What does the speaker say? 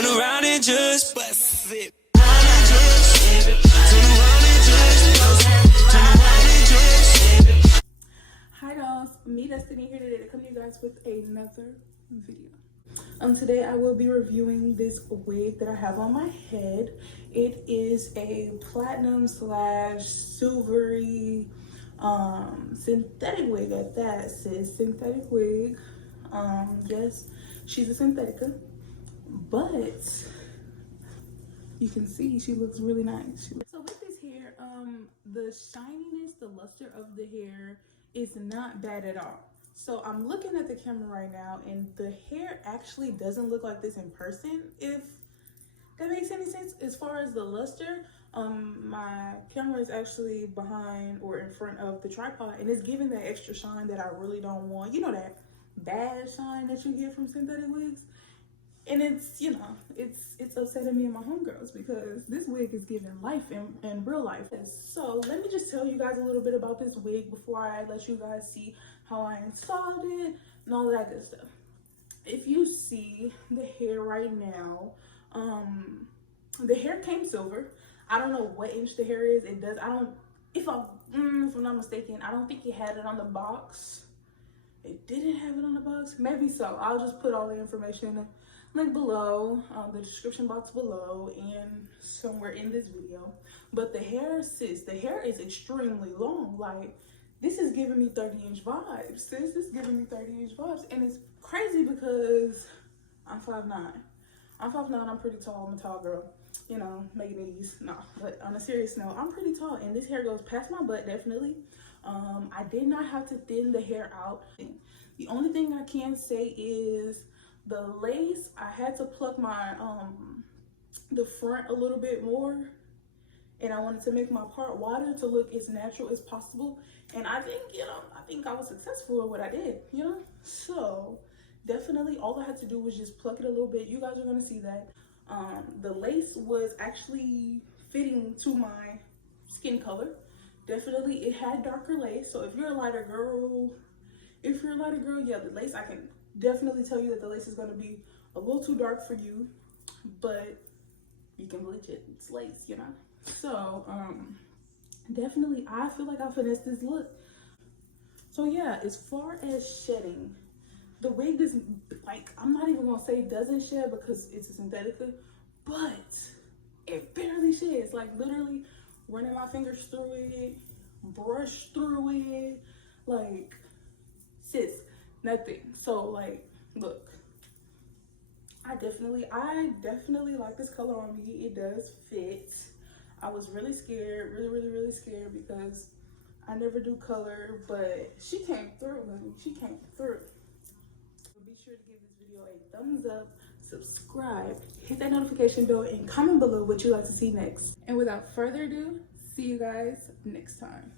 Turn around and just bust it. Hi dolls, me Destiny here today to come to you guys with another video. Today I will be reviewing this wig that I have on my head. It is a platinum slash silvery synthetic wig at that. It says synthetic wig. Yes, she's a synthetica, but you can see she looks really nice. So with this hair, the shininess, the luster of the hair is not bad at all. So I'm looking at the camera right now and the hair actually doesn't look like this in person, if that makes any sense. As far as the luster, my camera is actually behind or in front of the tripod and it's giving that extra shine that I really don't want. You know, that bad shine that you get from synthetic wigs. And it's, you know, it's upsetting me and my homegirls because this wig is giving life in real life. So let me just tell you guys a little bit about this wig before I let you guys see how I installed it and all that good stuff. If you see the hair right now, the hair came silver. I don't know what inch the hair is. It does, if I'm not mistaken, I don't think it had it on the box. It didn't have it on the box, maybe so. I'll just put all the information in the link below, the description box below, and somewhere in this video. But the hair, sis, the hair is extremely long. Like, this is giving me 30-inch vibes, sis. This is giving me 30-inch vibes. And it's crazy because I'm 5'9". I'm 5'9", I'm pretty tall, I'm a tall girl. You know, making these, no. But on a serious note, I'm pretty tall and this hair goes past my butt, definitely. I did not have to thin the hair out. The only thing I can say is the lace, I had to pluck my the front a little bit more, and I wanted to make my part wider to look as natural as possible. And I think, you know, I think I was successful at what I did, you know. So definitely all I had to do was just pluck it a little bit. You guys are gonna see that. The lace was actually fitting to my skin color. Definitely it had darker lace, so if you're a lighter girl, yeah, the lace, I can definitely tell you that the lace is going to be a little too dark for you, but you can bleach it. It's lace, you know. So definitely I feel like I finessed this look. So yeah, as far as shedding, the wig does, like, I'm not even gonna say doesn't shed because it's a synthetica, but it barely sheds. Like, literally running my fingers through it, brush through it, like, sis, nothing. So, like, look, I definitely like this color on me. It does fit. I was really scared, really scared because I never do color, but she came through, honey. She came through. So be sure to give this video a thumbs up, subscribe, hit that notification bell, and comment below what you'd like to see next. And without further ado, see you guys next time.